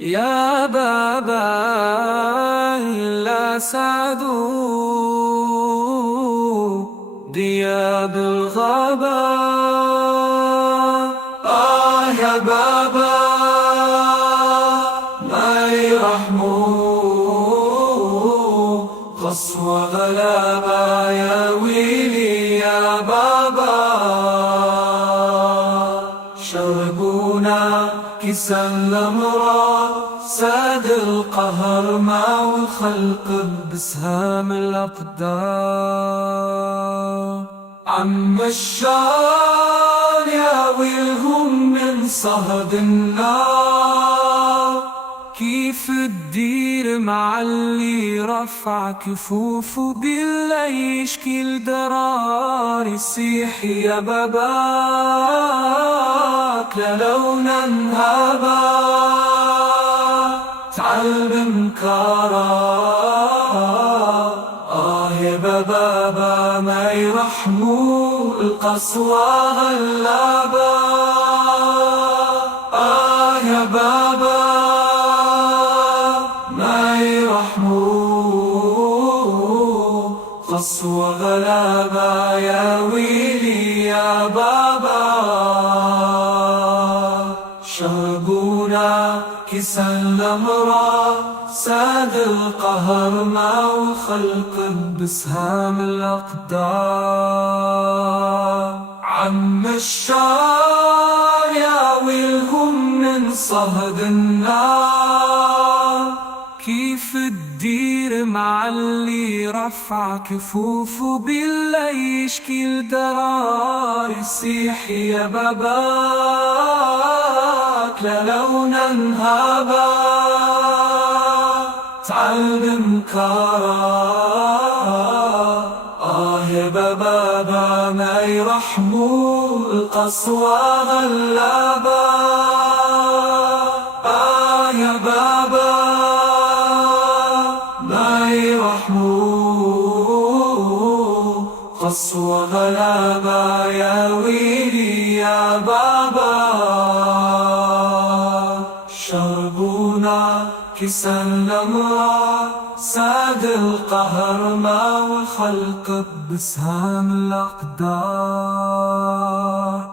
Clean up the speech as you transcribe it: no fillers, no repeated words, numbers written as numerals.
يا بابا لا سعدوا دياب الغابة. يا بابا ما يرحموا قسوة غلابة. يا ويلي يا بابا شربونا كيسا الأمراض ساد القهر مع الخلق بسهام الأقدار. عم الشار يا ويلهم من صهد النار. كيف تدير مع اللي رفع كفوفه بالله يشكي الدرار. يصيح يا باباك للونا انهابا تعلم كارا. يا بابا ما يرحموا القسوة غلابة. يا بابا ما يرحموا قسوة غلابة. يا ويلي يا بابا شربونا كيسا الأمراض ساد القهر مع الخلق بسهام الأقدار. عم الشار يا ويلهم من صهد النار. كيف تدير مع اللي رفع كفوفه بالله يشكي الدرار. يصيح يا باباك للونا انهابا تعلم كارا. يا بابا ما يرحموا القسوة غلابة. يا بابا ما يرحموا قسوة غلابة. يا ويلي يا بابا شربونا كيسا الأمراض ساد القهر مع الخلق بسهام الأقدار.